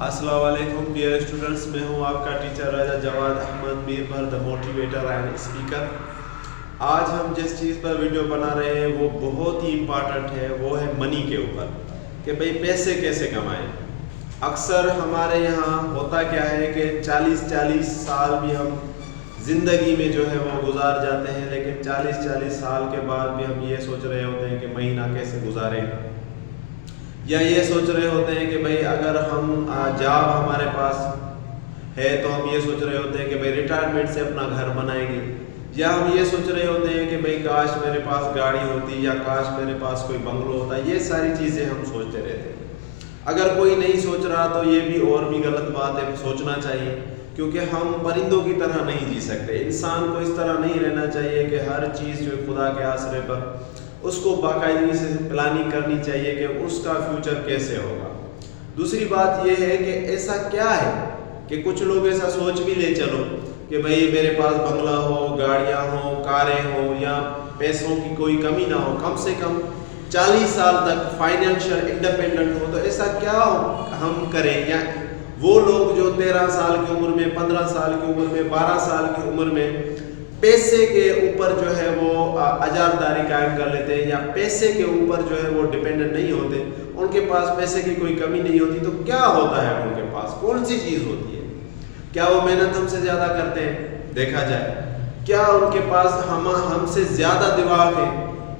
अस्सलाम वालेकुम dear students, मैं हूं आपका teacher Raja Jawad Ahmed Mirbhar, the motivator and speaker. आज हम जिस चीज़ पर वीडियो बना रहे हैं वो बहुत ही इम्पॉर्टेंट है, वो है मनी के ऊपर कि भाई पैसे कैसे कमाएं। अक्सर हमारे यहाँ होता क्या है कि 40-40 साल भी हम ज़िंदगी में जो है वो गुजार जाते हैं, लेकिन 40-40 साल के बाद भी हम ये सोच रहे होते हैं कि महीना कैसे गुजारें, या ये सोच रहे होते हैं कि भाई अगर हम जॉब हमारे पास है तो हम ये सोच रहे होते हैं कि भाई रिटायरमेंट से अपना घर बनाएंगे, या हम ये सोच रहे होते हैं कि भाई काश मेरे पास गाड़ी होती या काश मेरे पास कोई बंगलो होता। ये सारी चीज़ें हम सोचते रहते हैं। अगर कोई नहीं सोच रहा तो ये भी और भी गलत बात है, सोचना चाहिए, क्योंकि हम परिंदों की तरह नहीं जी सकते। इंसान को इस तरह नहीं रहना चाहिए कि हर चीज़ जो खुदा के आसरे पर उसको बाकायदगी से प्लानिंग करनी चाहिए कि उसका फ्यूचर कैसे होगा। दूसरी बात यह है कि ऐसा क्या है कि कुछ लोग ऐसा सोच भी ले चलो कि भाई मेरे पास बंगला हो, गाड़ियाँ हो, कारें हो, या पैसों की कोई कमी ना हो, कम से कम 40 साल तक फाइनेंशियल इंडिपेंडेंट हो। तो ऐसा क्या हम करें, या वो लोग जो 13 साल की उम्र में, 15 साल की उम्र में, 12 साल की उम्र में पैसे के ऊपर जो है वो अजारदारी कायम कर लेते हैं, या पैसे के ऊपर जो है वो डिपेंडेंट नहीं होते, उनके पास पैसे की कोई कमी नहीं होती, तो क्या होता है उनके पास, कौन सी चीज़ होती है? क्या वो मेहनत हमसे ज़्यादा करते हैं? देखा जाए, क्या उनके पास हमसे ज़्यादा दिमाग है,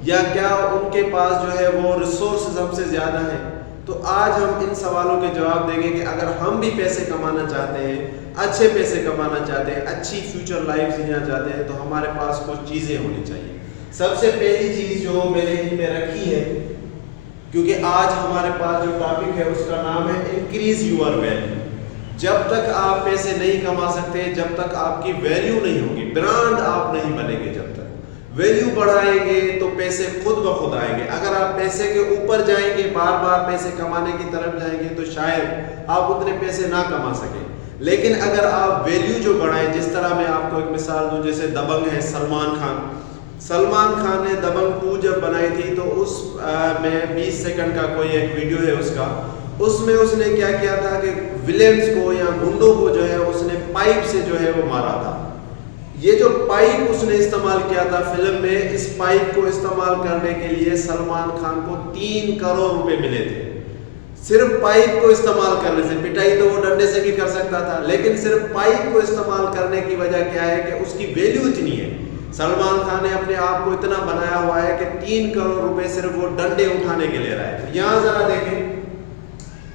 या क्या उनके पास जो है वो रिसोर्सेज हमसे ज़्यादा है? तो आज हम इन सवालों के जवाब देंगे कि अगर हम भी पैसे कमाना चाहते हैं, अच्छे पैसे कमाना चाहते हैं, अच्छी फ्यूचर लाइफ जीना चाहते हैं, तो हमारे पास कुछ चीज़ें होनी चाहिए। सबसे पहली चीज़ जो मैंने इनमें रखी है, क्योंकि आज हमारे पास जो टॉपिक है उसका नाम है इंक्रीज यूर वैल्यू। जब तक आप पैसे नहीं कमा सकते, जब तक आपकी वैल्यू नहीं होगी, ब्रांड आप नहीं बनेंगे, जब तक वैल्यू बढ़ाएंगे तो पैसे खुद ब खुद आएंगे। अगर आप पैसे के ऊपर जाएंगे, बार बार पैसे कमाने की तरफ जाएंगे, तो शायद आप उतने पैसे ना कमा सकें। लेकिन अगर आप वैल्यू जो बढ़ाएं, जिस तरह मैं आपको एक मिसाल दूं, जैसे दबंग है सलमान खान ने दबंग 2 जब बनाई थी, तो उस में 20 सेकंड का कोई एक वीडियो है उसका, उसमें उसने क्या किया था कि विलेन्स को या गुंडों को जो है उसने पाइप से जो है वो मारा था। ये जो पाइप उसने इस्तेमाल किया था फिल्म में, इस पाइप को इस्तेमाल करने के लिए सलमान खान को 3 करोड़ रुपए मिले थे। सिर्फ पाइप को इस्तेमाल करने से, पिटाई तो वो डंडे से भी कर सकता था, लेकिन सिर्फ पाइप को इस्तेमाल करने की वजह क्या है कि उसकी वैल्यू इतनी है। सलमान खान ने अपने आप को इतना बनाया हुआ है कि 3 करोड़ रुपए सिर्फ वो डंडे उठाने के लिए रहा है। यहाँ जरा देखें,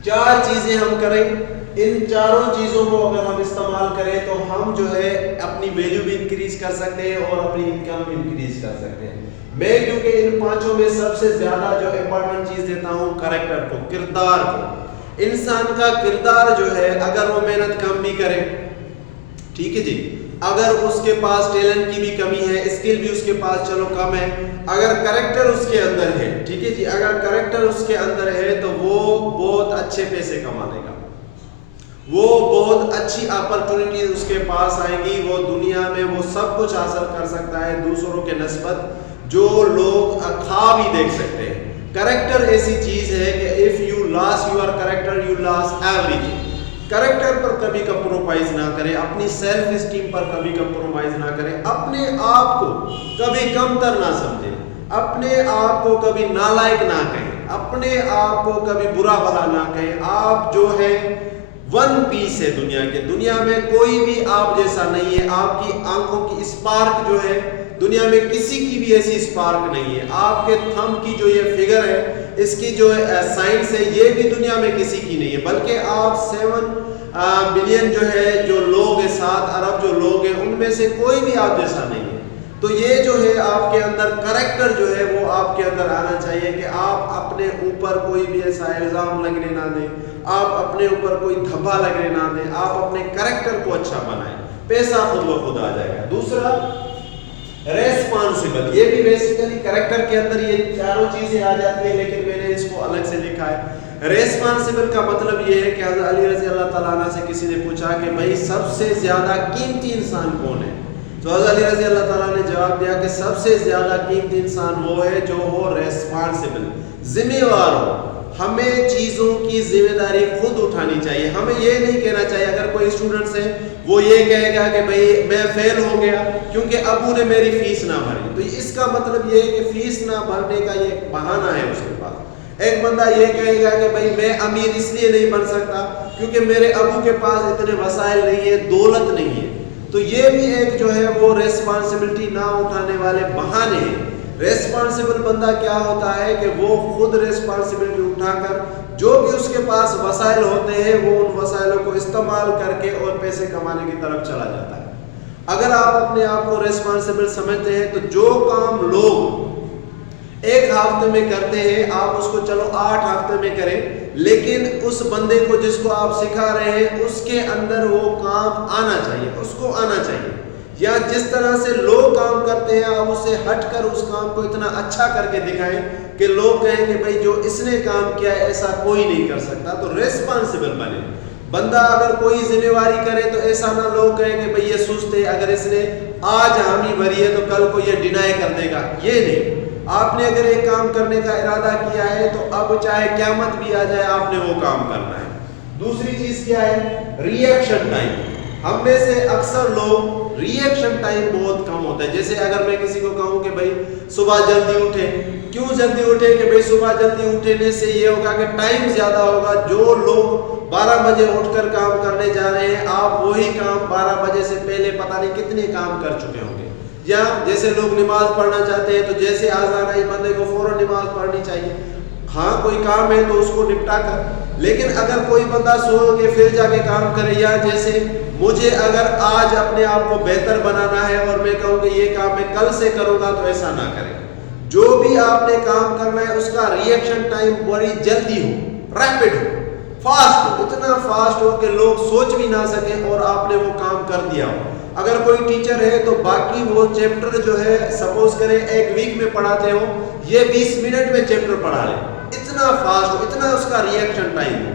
4 चीजें हम करें, इन चारों चीजों को अगर हम इस्तेमाल करें तो हम जो है अपनी वैल्यू भी इंक्रीज कर सकते हैं और अपनी इनकम भी इंक्रीज कर सकते हैं। मैं क्योंकि इन 5 में सबसे ज्यादा जो इंपॉर्टेंट चीज देता हूं कैरेक्टर को, किरदार को। इंसान का किरदार जो है, अगर वो मेहनत कम भी करे, ठीक है जी, अगर उसके पास टैलेंट की भी कमी है, स्किल भी उसके पास चलो कम है, अगर कैरेक्टर उसके अंदर है, ठीक है जी, अगर कैरेक्टर उसके अंदर है तो वो बहुत अच्छे पैसे कमा लेगा, वो बहुत अच्छी अपॉर्चुनिटी उसके पास आएगी, वो दुनिया में वो सब कुछ हासिल कर सकता है दूसरों के नस्बत जो लोग ख्वाब ही देख सकते हैं। कैरेक्टर ऐसी चीज है कि if you loss your character you loss everything. Character पर कभी कंप्रोमाइज ना करें, अपनी सेल्फ स्टीम पर कभी कंप्रोमाइज ना करें, अपने आप को कभी कमतर ना समझें, अपने आप को कभी नालायक ना कहें, अपने आप को कभी बुरा भला ना कहें। आप जो है वन पीस है दुनिया में कोई भी आप जैसा नहीं है। आपकी आंखों की स्पार्क जो है दुनिया में किसी की भी ऐसी स्पार्क नहीं है। आपके थंब की जो ये फिगर है, इसकी जो साइंस है, ये भी दुनिया में किसी की नहीं है, बल्कि आप 7 बिलियन जो है जो लोग हैं, 7 अरब जो लोग हैं, उनमें से कोई भी आप जैसा नहीं है। तो ये जो है आपके अंदर कैरेक्टर जो है वो आपके अंदर आना चाहिए कि आप अपने ऊपर कोई भी ऐसा इल्जाम लगने ना दें, आप अपने ऊपर कोई धब्बा लगने ना दें, आप अपने कैरेक्टर को अच्छा बनाएं, पैसा खुद ब खुद आ जाएगा। दूसरा, रेस्पॉन्सिबल, ये भी बेसिकली कैरेक्टर के अंदर ये चारों चीजें आ जाती है, लेकिन मैंने इसको अलग से लिखा है। रेस्पॉन्सिबल का मतलब ये है कि हज़रत अली रज़ी अल्लाह तआला अन्हु से किसी ने पूछा कि भाई सबसे ज्यादा कीमती इंसान कौन है, तो हज़रत अली रज़ी अल्लाह तआला ने जवाब दिया कि सबसे ज्यादा कीमती इंसान वो है जो हो रेस्पॉन्सिबल, जिम्मेवार हो, ہمیں چیزوں کی ذمہ داری خود اٹھانی چاہیے. ہمیں یہ نہیں کہنا چاہیے اگر کوئی اسٹوڈنٹس ہے وہ یہ کہے گا کہ بھائی میں فیل ہو گیا کیونکہ ابو نے میری فیس نہ بھری، تو اس کا مطلب یہ ہے کہ فیس نہ بھرنے کا یہ ایک بہانہ ہے اس کے پاس. ایک بندہ یہ کہے گا کہ بھائی میں امیر اس لیے نہیں بن سکتا کیونکہ میرے ابو کے پاس اتنے وسائل نہیں ہے، دولت نہیں ہے. تو یہ بھی ایک جو ہے وہ ریسپانسبلٹی نہ اٹھانے والے بہانے ہیں. ریسپانسبل بندہ کیا ہوتا ہے کہ وہ خود ریسپانسبلٹی اٹھا کر جو بھی اس کے پاس وسائل ہوتے ہیں وہ ان وسائلوں کو استعمال کر کے اور پیسے کمانے کی طرف چلا جاتا ہے. اگر آپ اپنے آپ کو ریسپانسبل سمجھتے ہیں تو جو کام لوگ ایک ہفتے میں کرتے ہیں آپ اس کو چلو 8 ہفتے میں کریں، لیکن اس بندے کو جس کو آپ سکھا رہے ہیں اس کے اندر وہ کام آنا چاہیے، اس کو آنا چاہیے. یا جس طرح سے لوگ کام کرتے ہیں آپ اس سے ہٹ کر اس کام کو اتنا اچھا کر کے دکھائیں کہ لوگ کہیں کہ بھائی جو اس نے کام کیا ہے ایسا کوئی نہیں کر سکتا. تو ریسپانسبل بنے. بندہ اگر کوئی ذمہ داری کرے تو ایسا نہ لوگ کہیں کہ بھئی یہ سست ہے، اگر اس نے آج حامی بھری ہے تو کل کو یہ ڈینائی کر دے گا. یہ نہیں. آپ نے اگر ایک کام کرنے کا ارادہ کیا ہے تو اب چاہے قیامت بھی آ جائے آپ نے وہ کام کرنا ہے. دوسری چیز کیا ہے؟ ری ایکشن ٹائم. ہم میں سے اکثر لوگ ری ایکشن ٹائم بہت کم ہوتا ہے. جیسے اگر میں کسی کو کہوں کہ بھائی صبح جلدی اٹھیں، کیوں جلدی اٹھیں کہ بھائی صبح جلدی اٹھنے سے یہ ہوگا کہ ٹائم زیادہ ہوگا. جو لوگ 12 بجے اٹھ کر کام کرنے جا رہے ہیں آپ وہی کام 12 بجے سے پہلے پتہ نہیں کتنے کام کر چکے ہوں گے. یا جیسے لوگ نماز پڑھنا چاہتے ہیں تو جیسے آذان آئی بندے کو فوراً نماز پڑھنی چاہیے. ہاں کوئی کام ہے تو اس کو نپٹا کر، لیکن اگر کوئی بندہ سو کے پھر جا کے کام کرے، یا جیسے مجھے اگر آج اپنے آپ کو بہتر بنانا ہے اور میں کہوں کہ یہ کام میں کل سے کروں گا تو ایسا نہ کریں. جو بھی آپ نے کام کرنا ہے اس کا ری ایکشن ٹائم بڑی جلدی ہو، ریپڈ ہو، فاسٹ ہو. اتنا فاسٹ ہو کہ لوگ سوچ بھی نہ سکیں اور آپ نے وہ کام کر دیا ہو. اگر کوئی ٹیچر ہے تو باقی وہ چیپٹر جو ہے سپوز کریں ایک ویک میں پڑھاتے ہو، یہ 20 منٹ میں چیپٹر پڑھا لیں. اتنا فاسٹ ہو، اتنا اس کا ری ایکشن ٹائم ہو.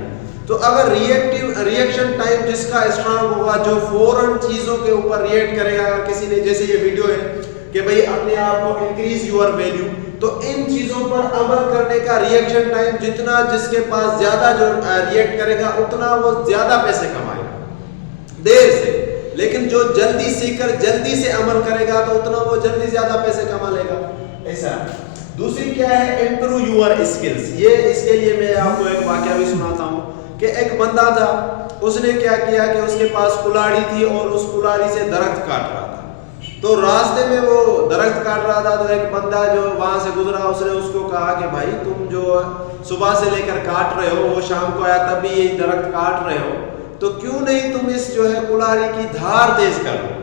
تو اگر ری ایکشن ٹائم جس کا اسٹرانگ ہوگا، جو فوراً چیزوں کے اوپر ری ایکٹ کرے گا. اگر کسی نے جیسے یہ ویڈیو ہے کہ بھئی اپنے آپ کو انکریز یور ویلیو، تو ان چیزوں پر عمل کرنے کا ری ایکشن ٹائم جتنا جس کے پاس زیادہ جو ری ایکٹ کرے گا اتنا وہ زیادہ پیسے کمائے گا دیر سے. لیکن جو جلدی سیکھ کر جلدی سے عمل کرے گا تو اتنا وہ جلدی زیادہ پیسے کما لے گا. ایسا. دوسری کیا ہے؟ Improve your skills. یہ اس کے لیے میں آپ کو ایک واقعہ بھی سناتا ہوں کہ ایک بندہ تھا، اس نے کیا کیا کہ اس کے پاس کلاڑی تھی اور اس کلاڑی سے درخت کاٹ رہا تھا. تو راستے میں وہ درخت کاٹ رہا تھا تو ایک بندہ جو وہاں سے گزرا اس نے اس کو کہا کہ بھائی تم جو صبح سے لے کر کاٹ رہے ہو، وہ شام کو آیا تب بھی یہی درخت کاٹ رہے ہو، تو کیوں نہیں تم اس جو ہے کلاڑی کی دھار تیز کر لو.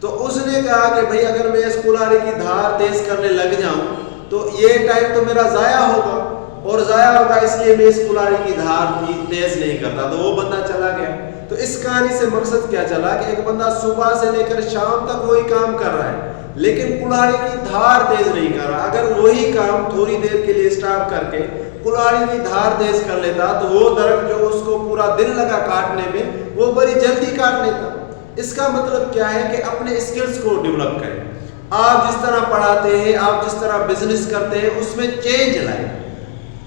تو اس نے کہا کہ بھئی اگر میں اس کلاڑی کی دھار تیز کرنے لگ جاؤں تو یہ ٹائم تو میرا ضائع ہوگا، اور ضائع ہوگا اس لیے میں اس کلاڑی کی دھار تیز نہیں کرتا. تو وہ بندہ چلا گیا. تو اس کہانی سے مقصد کیا چلا کہ ایک بندہ صبح سے لے کر شام تک وہی کام کر رہا ہے لیکن کلاڑی کی دھار تیز نہیں کر رہا. اگر وہی کام تھوڑی دیر کے لیے اسٹاپ کر کے کلاڑی کی دھار تیز کر لیتا تو وہ درخت جو اس کو پورا دن لگا کاٹنے میں وہ بڑی جلدی کاٹ لیتا. اس کا مطلب کیا ہے کہ اپنے اسکلز کو ڈیولپ کریں. آپ جس طرح پڑھاتے ہیں، آپ جس طرح بزنس کرتے ہیں، اس میں چینج لائیں.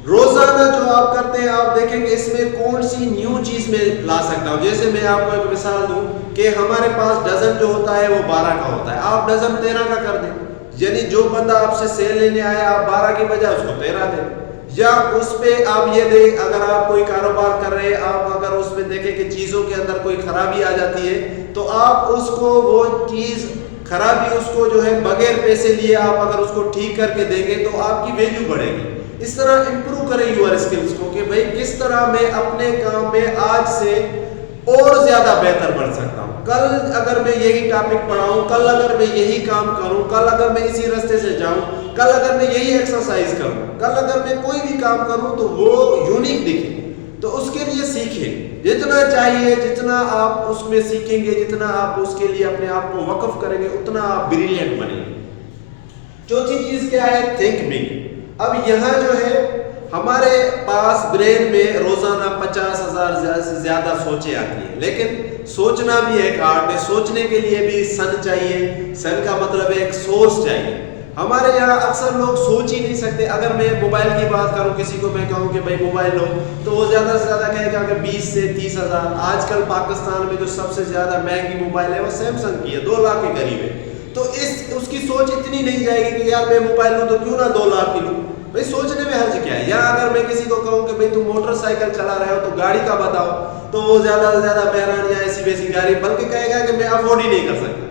روزانہ جو آپ کرتے ہیں آپ دیکھیں کہ اس میں کون سی نیو چیز میں لا سکتا ہوں. جیسے میں آپ کو ایک مثال دوں کہ ہمارے پاس ڈزن جو ہوتا ہے وہ 12 کا ہوتا ہے، آپ ڈزن 13 کا کر دیں. یعنی جو بندہ آپ سے سیل لینے آیا آپ 12 کی بجائے اس کو 13 دیں. یا اس پہ آپ یہ دیں، اگر آپ کوئی کاروبار کر رہے ہیں، آپ اگر اس میں دیکھیں کہ چیزوں کے اندر کوئی خرابی آ جاتی ہے تو آپ اس کو وہ چیز خرابی اس کو جو ہے بغیر پیسے لیے آپ اگر اس کو ٹھیک کر کے دیں گے تو آپ کی ویلیو بڑھے گی. اس طرح امپروو کریں یور اسکلز کو کہ بھئی کس طرح میں اپنے کام میں آج سے اور زیادہ بہتر بن سکتا ہوں. کل اگر میں یہی ٹاپک پڑھاؤں، کل اگر میں یہی کام کروں، کل اگر میں اسی راستے سے جاؤں، کل اگر میں یہی ایکسرسائز کروں، کل اگر میں کوئی بھی کام کروں تو وہ یونیک دکھے. تو اس کے لیے سیکھیں جتنا چاہیے. جتنا آپ اس میں سیکھیں گے، جتنا آپ اس کے لیے اپنے آپ کو وقف کریں گے اتنا آپ بریلینٹ بنیں گے. چوتھی چیز کیا ہے؟ Think big. اب یہاں جو ہے ہمارے پاس برین میں روزانہ 50,000 سے زیادہ سوچیں آتی ہیں، لیکن سوچنا بھی ایک آرٹ ہے. سوچنے کے لیے بھی سن چاہیے. سن کا مطلب ہے ایک سورس چاہیے. हमारे यहाँ अक्सर लोग सोच ही नहीं सकते। अगर मैं मोबाइल की बात करूँ, किसी को मैं कहूँ कि भाई मोबाइल लो, तो वो ज़्यादा से ज़्यादा कहेगा कि 20 से 30 हज़ार। आजकल पाकिस्तान में जो सबसे ज़्यादा महंगी मोबाइल है वो सैमसंग की है, 2 लाख के करीब है। तो उसकी सोच इतनी नहीं जाएगी कि यार मैं मोबाइल लूँ तो क्यों ना 2 लाख की लूँ। भाई सोचने में हर्ज क्या है। या अगर मैं किसी को कहूँ कि भाई तुम मोटरसाइकिल चला रहे हो तो गाड़ी का बताओ, तो वो ज़्यादा से ज़्यादा महंगी या ऐसी वैसी गाड़ी, बल्कि कहेगा कि मैं अफोर्ड ही नहीं कर सकता।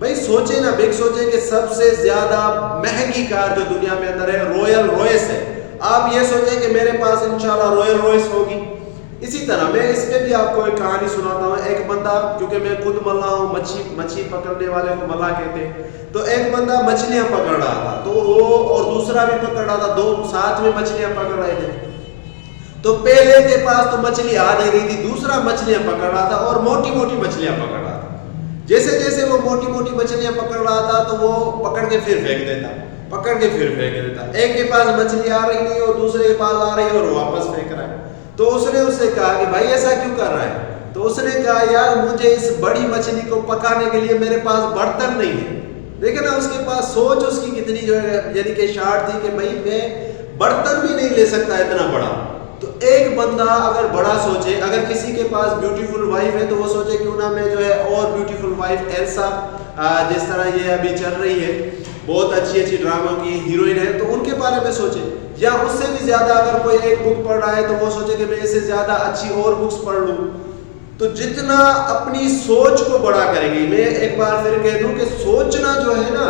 भाई सोचे ना, बिग सोचे कि सबसे ज्यादा महंगी कार जो दुनिया में अंदर है रॉयल रॉयस है। आप ये सोचें कि मेरे पास इंशाल्लाह रॉयल रॉयस होगी। इसी तरह मैं इस पे भी आपको एक कहानी सुनाता हूँ। एक बंदा, क्योंकि मैं खुद मल्लाह हूँ, मच्छी पकड़ने वाले को मल्लाह कहते हैं, तो एक बंदा मछलियां पकड़ रहा था, तो वो और दूसरा भी पकड़ रहा था, 2 साथ में मछलियां पकड़ रहे थे। तो पहले के पास तो मछली आ नहीं रही थी, दूसरा मछलियां पकड़ रहा था और मोटी मोटी मछलियां पकड़ रहा था। जैसे जैसे वो मोटी मोटी मछलियां पकड़ रहा था तो वो पकड़ के फिर फेंक देता, पकड़ के फिर फेंक देता। एक के पास मछली आ रही नहीं और दूसरे के पास आ रही है और वापस फेंक रहा है। तो उसने उससे कहा कि भाई ऐसा क्यों कर रहा है। तो उसने कहा यार मुझे इस बड़ी मछली को पकाने के लिए मेरे पास बर्तन नहीं है। देखे ना उसके पास सोच उसकी कितनी जो है यानी कि शार्ट थी कि भाई मैं बर्तन भी नहीं ले सकता इतना बड़ा। तो एक बंदा अगर बड़ा सोचे, अगर किसी के पास ब्यूटीफुल वाइफ है तो वो सोचे क्यों ना मैं जो है और ब्यूटीफुल वाइफ एल्सा, जिस तरह ये अभी चल रही है, बहुत अच्छी अच्छी ड्रामा की हीरोइन है, तो उनके बारे में सोचे। या उससे भी ज्यादा अगर कोई एक बुक पढ़ रहा है तो वो सोचे कि मैं इससे ज्यादा अच्छी और बुक्स पढ़ लूँ। तो जितना अपनी सोच को बड़ा करेंगे, मैं एक बार फिर कह दूं कि सोचना जो है ना,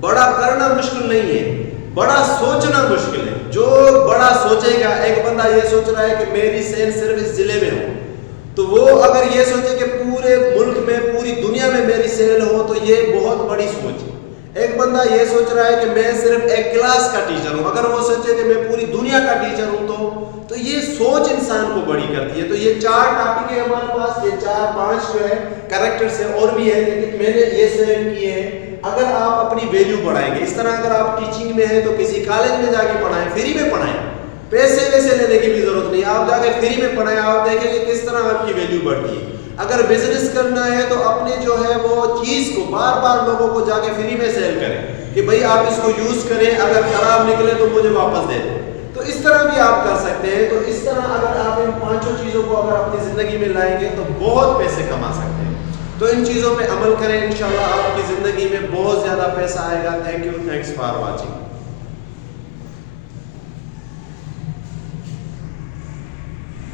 बड़ा करना मुश्किल नहीं है, बड़ा सोचना मुश्किल है। जो बड़ा सोचेगा, एक बंदा ये सोच रहा है कि मेरी सेल सिर्फ इस जिले में हो, तो वो अगर ये सोचे कि पूरे मुल्क में पूरी दुनिया में मेरी सेल हो, तो ये बहुत बड़ी सोच है। एक बंदा ये सोच रहा है कि मैं सिर्फ एक क्लास का टीचर हूँ, अगर वो सोचे कि मैं पूरी दुनिया का टीचर हूँ, तो ये सोच इंसान को बड़ी करती है। तो ये 4 टॉपिक है हमारे पास, ये 4-5 जो है कैरेक्टर्स है, और भी है लेकिन मैंने ये सेलेक्ट किए हैं। अगर आप अपनी वैल्यू बढ़ाएंगे, इस तरह अगर आप टीचिंग में है तो किसी कॉलेज में जाके पढ़ाएं, फ्री में पढ़ाएं, पैसे वैसे लेने की भी जरूरत नहीं, आप जाके फ्री में पढ़ाएं, आप देखेंगे किस तरह आपकी वैल्यू बढ़ती है। अगर बिजनेस करना है तो अपने जो है वो चीज को बार बार लोगों को जाके फ्री में सेल करें कि भाई आप इसको यूज करें, अगर खराब निकले तो मुझे वापस दे दें। तो इस तरह भी आप कर सकते हैं। तो इस तरह अगर आप इन 5 चीजों को अगर अपनी जिंदगी में लाएंगे तो बहुत पैसे कमा सकते हैं। तो इन चीजों पे अमल करें, इंशाल्लाह आपकी जिंदगी में बहुत ज्यादा पैसा आएगा। Thank you, thanks for watching.